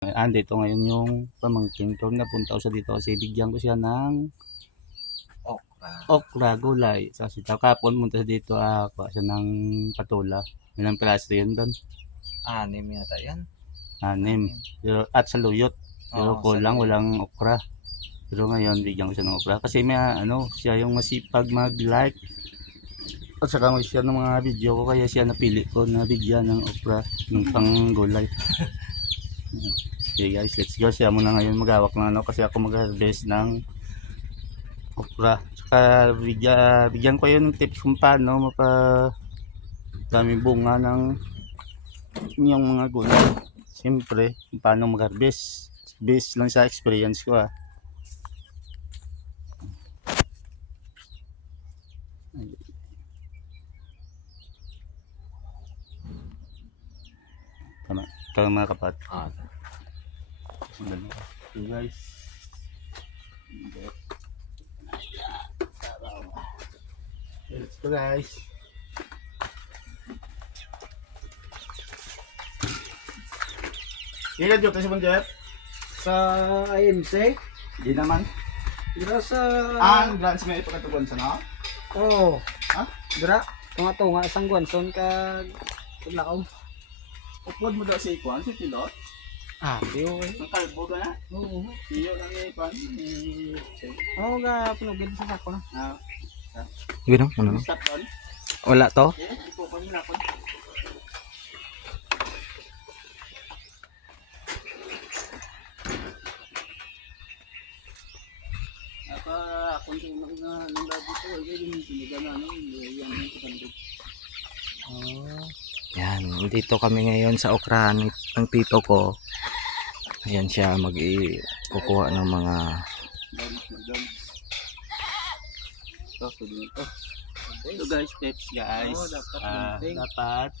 Andito ngayon yung pamangkin ko, napunta ko siya dito kasi bigyan ko siya ng okra, gulay, sa sitaw. Kahapon punta siya dito, kuha siya ng patula. Ilang piraso yun doon? 6 yata yan. 6. Pero, at saluyot. Pero Oo, kulang, saluyot. walang okra. Pero ngayon, bigyan ko siya ng okra. Kasi may siya yung masipag mag-like. At saka siya ng mga video ko, kaya siya napili ko na bigyan ng okra, ng pang gulay. Okay guys, let's go. Siya muna ngayon maghawak ng kasi ako mag-harvest ng okra. Saka bigyan ko yun ng tips kung paano dami bunga ng yung mga gulay. Siyempre, kung paano mag-harvest. Based lang sa experience ko . Tama. Ito mga kapat. Okay guys. Let's go guys. Kailan dito si Bonjet? Sa IMC? Hindi naman. Dira sa... Ang grants may ipagkatubuan sa na? Oo. Ha? Dira. Tunga-tunga isang guwanson ka... Kudlakaw. Upload mo daw si Ikwan, si Pilot? Diyo eh. Ang kalbo ka na? Oo. Iyo lang ni Ikwan. Oo nga, pinugin sa sako na. Gano'n? Ano? Stop doon. Wala to? Eh, ipo pa nila ako. Ako yung nang labo ko, yung pinagana yan yung kapandog. Yan, dito kami ngayon sa okrahan ng tito ko. Ayan siya kukuha ng mga Down. So guys, tips guys. Dapat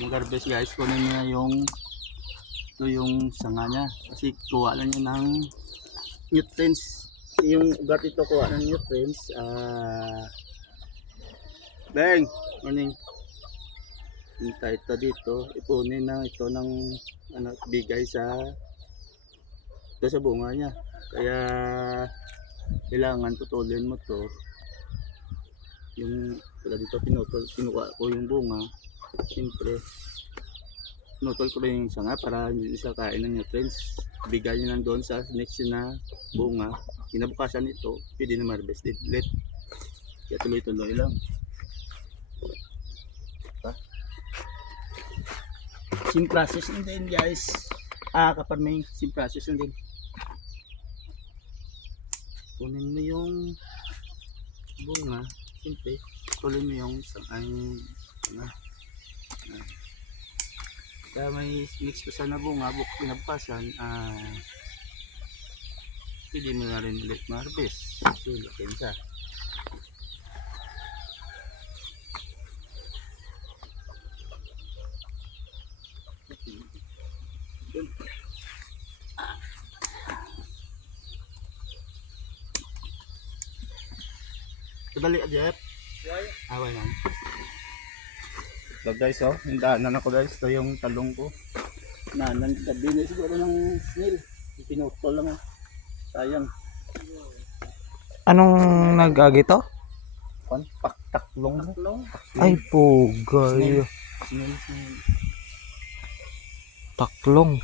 mag-harvest guys, kunin niya yung sanga niya. Kasi kuha lang niya ng nutrients. Yung ugat ito kuha ng nutrients. Bang! Morning. Hinta ito dito. Ipunin na ito ng bigay sa bunga niya. Kaya kailangan putulin mo to. Yung dito kinuha ko yung bunga. Siyempre pinutol ko rin yung sanga para hindi siya kain ng nutrients. Bigay niya lang doon sa next na bunga. Kinabukasan ito, pwede na ma-harvest ulit. Kaya tuloy-tuloy lang. Same process din guys. Kapag may same process din. Kunin mo yung bunga, siyempre tuloy mo yung sanga. Kaya may mix pa sana bunga, pinabukasan, pwede mo na rin ulit ma-harvest. So, laki siya. Dali ka, Jeff. Away lang. So guys, yung daanan ako guys. Ito yung talong ko. Gabi na siguro ng snail. Pinutol lang. Sayang. Anong nag-agi to? Taklong. Ay pugay. Snail. Taklong.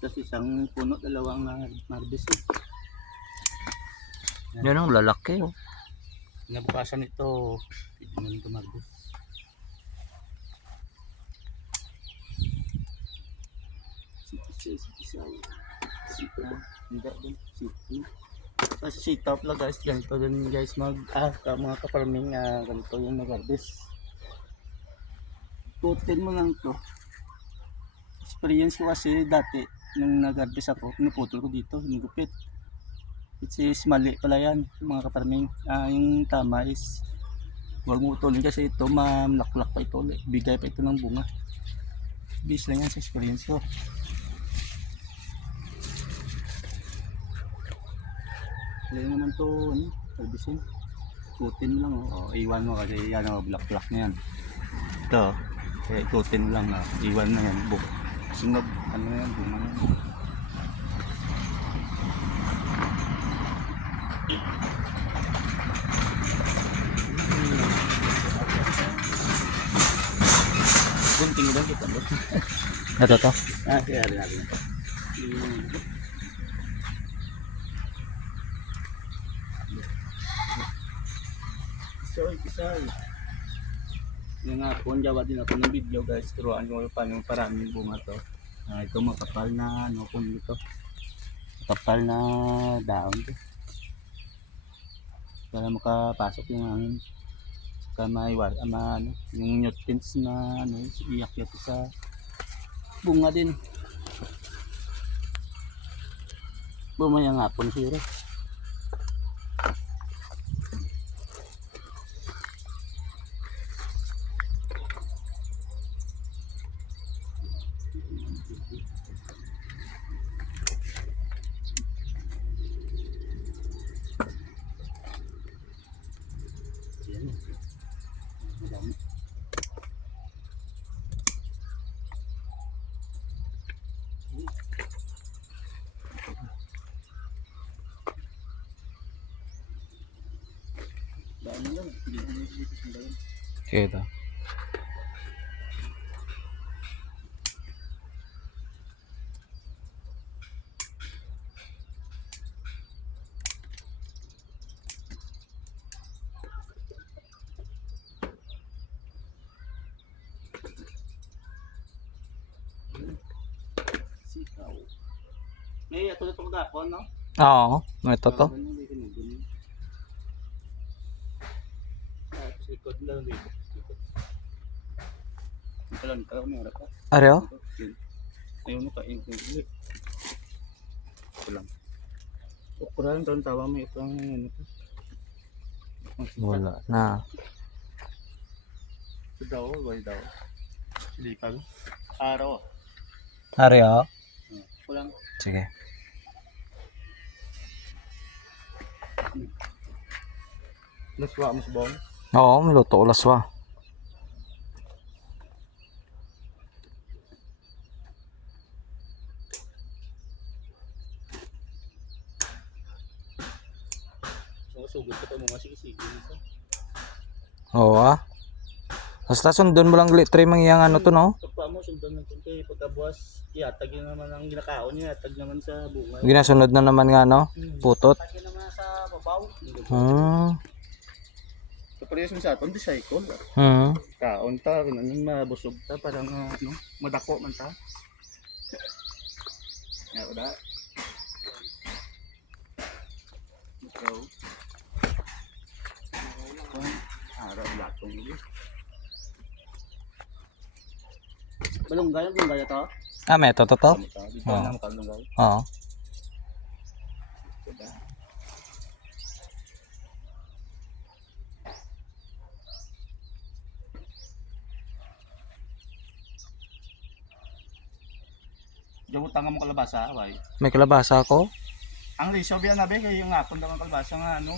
Tapos isang puno, dalawang harvest. Yan ang lalaki oh. Nabukasan ito, pwede na rin tumarbis. Kasi sitap lang guys, ganito din guys mga ka-farming, ganito yung mag-harvest. Tutin mo lang to. Experience ko kasi dati nung nag-harvest ako, pinuputol ko dito, hinigupit. Which is mali pala yan mga ka-farming. Yung tama is huwag mo utulin kasi ito mamlaklak pa ito, bigay pa ito ng bunga. Bis lang yan sa experience ko. Hindi naman to harvestin. ikutin lang. Iwan mo kasi yan ang black na yan. Ito, ikutin lang na. Iwan na yan. Sunod, ano yan, bunga yan. Gunting mo doon, kita mo. Ito to. Kaya rin natin ito. Isoy. Yung nga po, jawa din ako ng video guys. Turuan ko paano paraming bunga to. Ito makapal na, ano kung dito. Makapal na daon to. Para makapasok yung hangin. Saka ano, yung nutrients na ano, iyak sa bunga din. Bumaya nga po siro. Sige ito. Sitaw. May ato na itong gapon, no? Oo, ito to. Tapos ikot lang dito. Ito lang, ito may harap pa. Areo? Ayaw mo kain ko ulit. Ito lang. Okra lang itong tawa mo itong ano to. Wala na. Ito daw, wala daw. Silipag. Araw. Areo? Ito lang. Sige. Laswa mo sa bawang. Oo, maluto ko laswa. Sugod ka pa mga sige-sige. Oo ah. Basta sundon mo lang ulit try mangyang ano to no? Pagpa mo, sundan ng kunti. Pagkabuas, iatag yun naman ang ginakaon niya. Iatag naman sa bunga. Ginasunod na naman nga no? Putot. Iatag naman sa babaw. So, parehas mo sa aton, di cycle. Kaon ta, kinanong mabusog ta, parang ano, madako man ta. Nga ko da. Ikaw. Araw, latong yun. Balunggay to? Ah, may ito to? Dito na makalunggay. Oo. Jabutan mo kalabasa, away. May kalabasa ako. Ang liso biya na be, kaya yung apon daw ang kalabasa nga ano,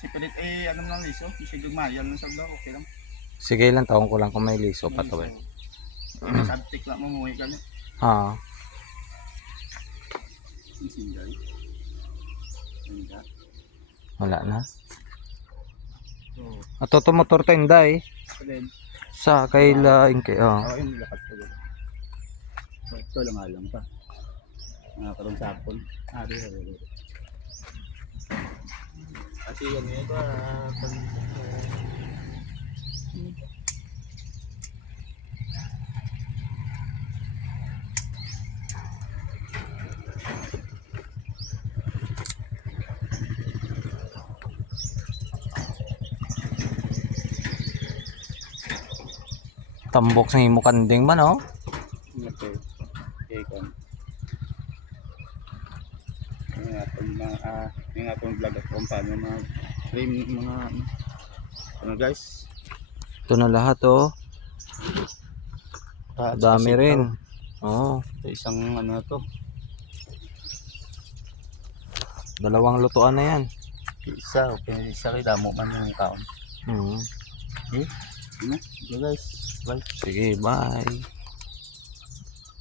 sipilit ano lang liso, sige mayal lang sa daw, okay lang. Sige lang, taong ko lang kung may liso pa to eh. Sabtik lang mamuhay ka niya. Oo. Sinday. Wala na. So, Ato to motor tenda eh. then, Sa kay laing kay yung lakat ko. So, ito lang alam pa. Mga karong sapon. Ari. Kasi yan ito, tambok sa himo kanding man oh. Okay. Okay, kon. Yung atong vlog at kung paano mag-frame mga ano guys. Ito na lahat oh. Dami rin. Oo. Isang ano to. 2 lutuan na yan. Isa, okay. Isa kay damo man yung kaon. Mm. Guys, bye. Sige, bye.